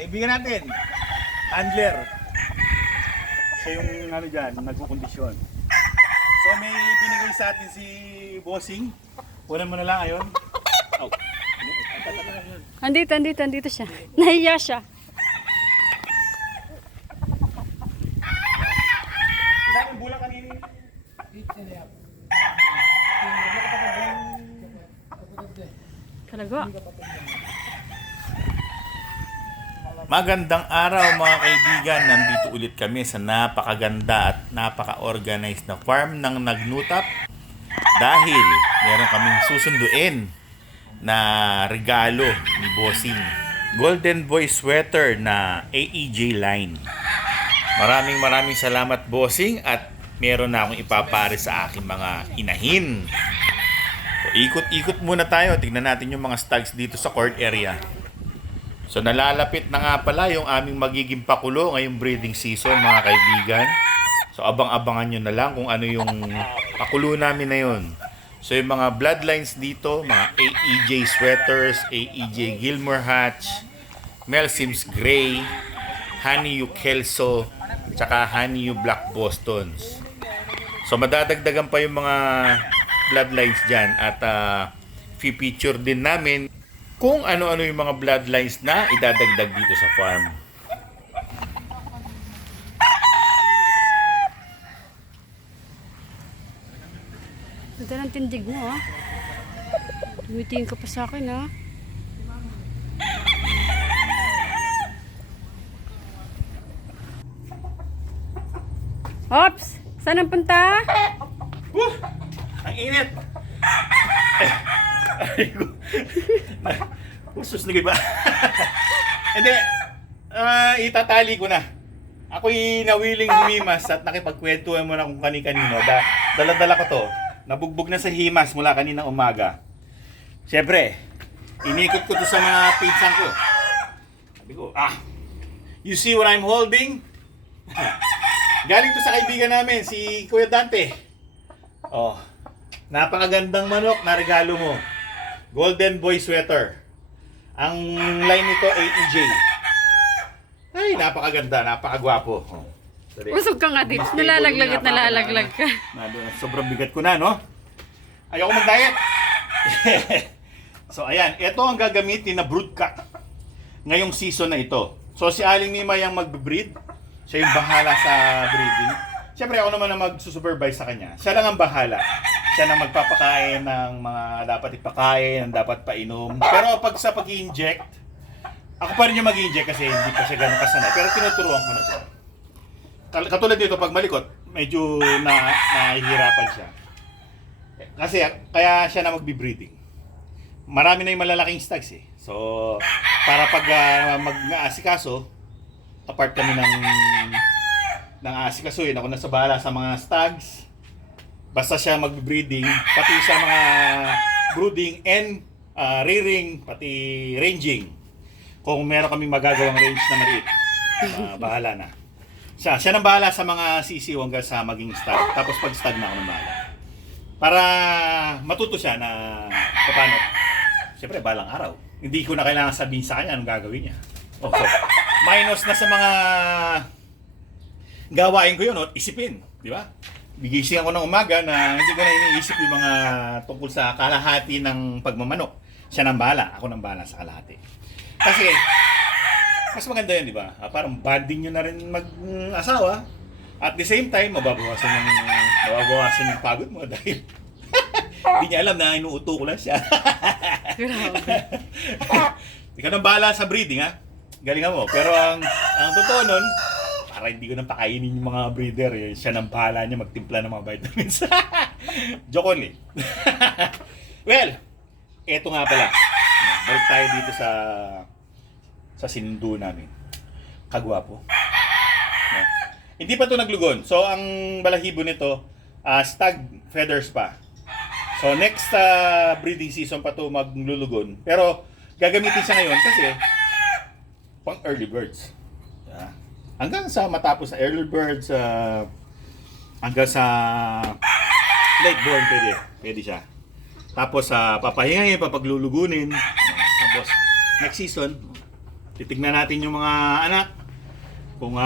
kaibigan natin, handler. Siya yung ano dyan, nagkukondisyon. So may binigay sa atin si Bossing. Kunan mo na lang ayon. Oh. Andito siya. Nahiya siya. Kailangan bulang kanina. Talaga. Magandang araw mga kaibigan, nandito ulit kami sa napakaganda at napaka-organized na farm ng Nagnutap dahil meron kaming susunduin na regalo ni Bossing. Golden Boy sweater na AEJ line. Maraming salamat Bossing at meron na akong ipapare sa aking mga inahin. So, ikot-ikot muna tayo, tignan natin yung mga stags dito sa court area. So nalalapit na nga pala yung aming magiging pakulo ngayong breeding season mga kaibigan. So abang-abangan nyo na lang kung ano yung pakulo namin na yun. So yung mga bloodlines dito, mga AEJ sweaters, AEJ Gilmore Hatch, Mel Sims Gray, Honey U Kelso, tsaka Honey U Black Bostons. So madadagdagan pa yung mga bloodlines dyan at feature din namin kung ano-ano yung mga bloodlines na idadagdag dito sa farm. Ganda ng tindig mo, ha? Tumitingin ka pa sa akin, ha? Ops! Saan ang punta? Ang init! Usus na ba? Hindi. Itatali ko na. Ako'y nawiling humimas at nakipagkwentuhan mo na kung kani-kanino. Dala-dala ko to. Nabugbog na sa himas mula kaninang umaga. Siyempre, inikot ko to sa mga pinsan ko. Sabi ko, you see what I'm holding? Galing to sa kaibigan namin, si Kuya Dante. Oh, napakagandang manok na regalo mo. Golden Boy sweater. Ang line nito AEJ. Ay, napakaganda, napakagwapo. Oh, Usog ka nga dito. Nalalaglag at nalalaglag ka. Sobrang bigat ko na, no? Ayoko mag-diet. So, ayan. Ito ang gagamitin na broodcock ngayong season na ito. So, si Aling Mima yung mag-breed. Siya yung bahala sa breeding. Siyempre, ako naman ang mag-supervise sa kanya. Siya lang ang bahala. Siya nang magpapakain ng mga dapat ipakain, ng dapat painom. Pero pag sa pag-i-inject, ako pa rin yung mag-i-inject kasi hindi pa siya ganun kasanay. Pero tinuturuan ko na siya. Katulad dito, pag malikot, medyo nahihirapan siya. Kasi kaya siya na magbi-breeding. Marami na yung malalaking stags eh. So, para pag mag-aasikaso, apart kami ng asikasuhin, ako nasa bahala sa mga stags. Basta siya mag-breeding, pati sa mga brooding and rearing, pati ranging. Kung meron kaming magagawang range na maliit, bahala na. Siya nang bahala sa mga sisiw hanggang sa maging stag. Tapos pag stag na ako nang bahala. Para matuto siya na paano. Siyempre, balang araw. Hindi ko na kailangan sabihin sa kanya anong gagawin niya. Okay. Minus na sa mga gawain ko yun, isipin. Di ba? Bigising ako ng umaga na hindi ko na iniisip yung mga tungkol sa kalahati ng pagmamanok. Siya nang bahala. Ako nang bahala sa kalahati. Kasi, mas maganda yun, di ba? Parang bonding nyo na rin mag-asawa. At the same time, mababawasan yung pagod mo dahil hindi niya alam na inuuto ko lang siya. Grabe. Ikaw nang bahala sa breeding, ha? Galingan mo. Pero ang totoo nun, para hindi ko nang pakainin yung mga breeder, siya nang bahala niya magtimpla ng mga vitamins. Joke only. Well, eto nga pala. Balik tayo dito sa sinundo namin. Kagwapo. No? Hindi pa to naglugon. So, ang balahibo nito, stag feathers pa. So, next breeding season pa to maglulugon. Pero, gagamitin siya ngayon kasi pang early birds. Yeah. Hanggang sa matapos na early birds, hanggang sa late born, pwede siya. Tapos, papahingayin, papaglulugunin. Tapos, next season, Titignan natin yung mga anak kung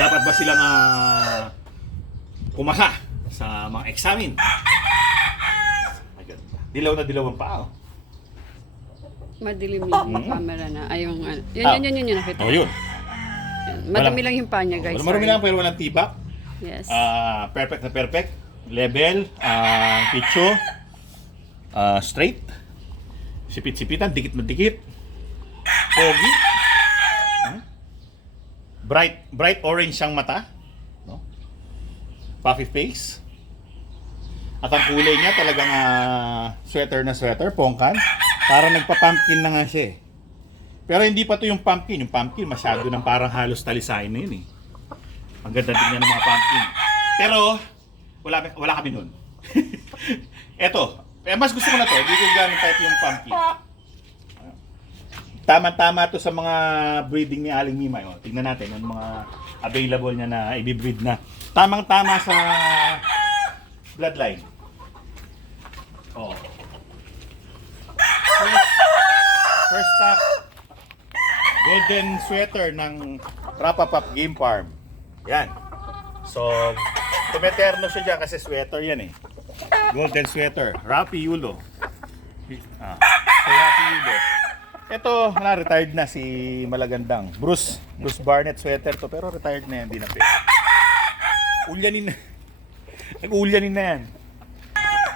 dapat ba silang pumasa sa mga examen. Ayun. Dilaw na dilaw ang paa. Madilim lang yung camera na. Ay, yung yun, nakita. Oh, yun. Yan. Madumi lang yung paa niya, guys. Marami lang pero walang tibak. Yes. Perfect na perfect. Level, pitcho, straight. Sipit-sipitan, dikit na dikit. Pogi. Bright orange siyang mata. No? Puffy face. At ang kulay niya talagang sweater na sweater, pongkan. Para nagpa-pumpkin na nga siya eh. Pero hindi pa to yung pumpkin. Yung pumpkin masyado nang parang halos talisain na yun eh. Ang ganda din niya ng mga pumpkin. Pero wala kami nun. Eto, mas gusto ko na to. Hindi ko gano'ng type yung pumpkin. Tama-tama to sa mga breeding ni Aling Mimay. O, tingnan natin ang mga available niya na i-breed na. Tamang-tama sa bloodline. Oh. First stop, golden sweater ng Rapapap Game Farm. Yan. So, tumeterno siya dyan kasi sweater yan eh. Golden sweater. Rapi Yulo. So Rapi Yulo. Ito, retired na si Malagandang. Bruce Barnett sweater to pero retired na yan. Di na pwede. Ulyanin na. Nag-ulyanin na yan.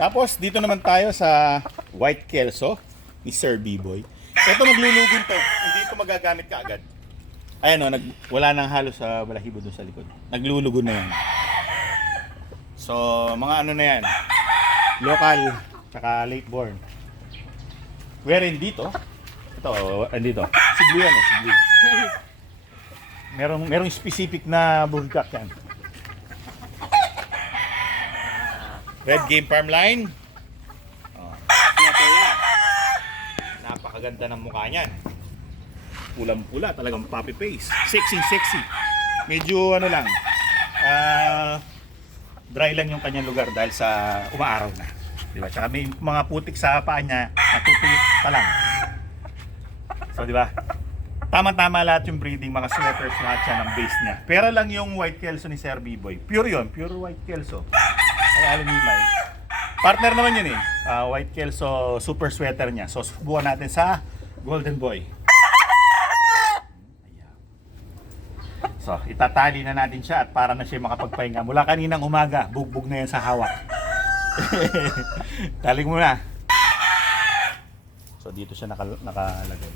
Tapos, dito naman tayo sa White Kelso ni Sir B-Boy. Ito maglulugon to. Hindi ito magagamit ka agad. Ayan o, wala nang halos sa balahibo doon sa likod. Naglulugon na yan. So, mga ano na yan. Local, tsaka late born. Wherein dito, ito, andito. Siglo yan siglo. Merong specific na bulldog yan. Red Game Farm line. Napakaganda ng mukha niyan. Pulang-pula, talagang puppy face. Sexy. Medyo ano lang, dry lang yung kanyang lugar dahil sa umaaraw na. Diba? Tsaka may mga putik sa paa niya, natutuyot pa lang. So, diba? Tama-tama lahat yung breeding, mga sweaters lahat siya ng base niya. Pero lang yung White Kelso ni Sir B-Boy. Pure yun, pure White Kelso. Ay, Aling Mimay. Partner naman yun eh. White Kelso super sweater niya. So, subukan natin sa Golden Boy. So, itatali na natin siya at para na siya makapagpahinga. Mula kaninang umaga, bugbog na yan sa hawak. Tali mo na. So, dito siya nakalagay.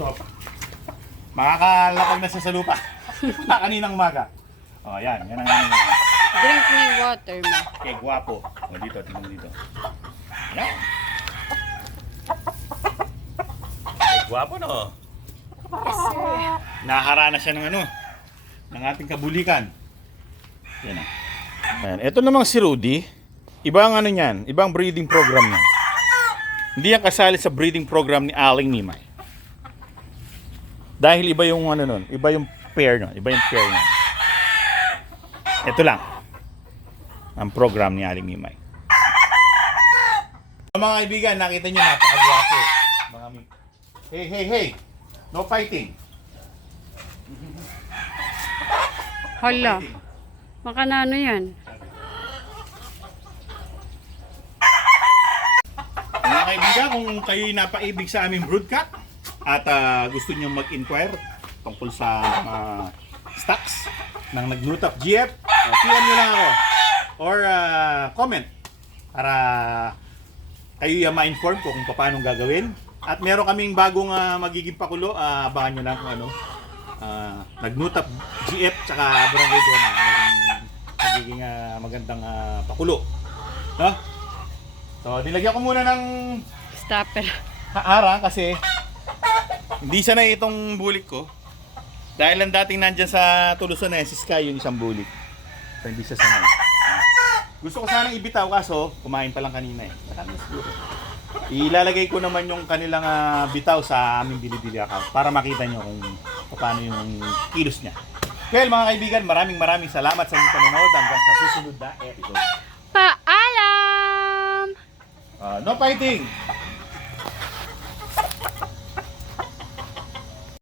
So, makakalakog na siya sa lupa. Kaninang umaga. O, yan. Yan ang ano. Drink me water mo. Okay, guwapo. O, dito, tingnan mo dito. Yan. Okay, guwapo no. Yes, sir. Naharana siya ng ano, ng ating kabulikan. Yan o. Ayan. Ito namang si Rudy, ibang ano niyan, ibang breeding program niyan. Hindi yan kasali sa breeding program ni Aling Mimay. Dahil iba yung ano nun, iba yung pair nun, iba yung pair nun. Ito lang, ang program ni Aling Mimay. Mga kaibigan, nakita nyo, napakagwapo. Hey! No fighting. Hala. Baka na ano yan. Mga kaibigan, kung kayo'y napaibig sa aming broodcat at gusto nyo mag-inquire tungkol sa stocks ng Nagnutap GF, PM nyo lang ako or comment para kayo ma-inform ko kung paano gagawin. At meron kaming bagong magiging pakulo, abangan nyo lang kung ano. Nagnutap GF tsaka Barangay Dona. Merong magiging magandang pakulo. No? So, nilagyan ko muna ng Stopper. haara kasi hindi sanay itong bulik ko. Dahil ang dating nandyan sa Tulusan na si Sky yung isang bulik. So, hindi siya sanay. Gusto ko sanang ibitaw kaso kumain pa lang kanina eh. Siguro. Ilalagay ko naman yung kanilang bitaw sa aming Bilibili account para makita nyo kung paano yung kilos niya. Well, mga kaibigan, maraming salamat sa inyong panonood hanggang sa susunod na episode. Paalam! No fighting!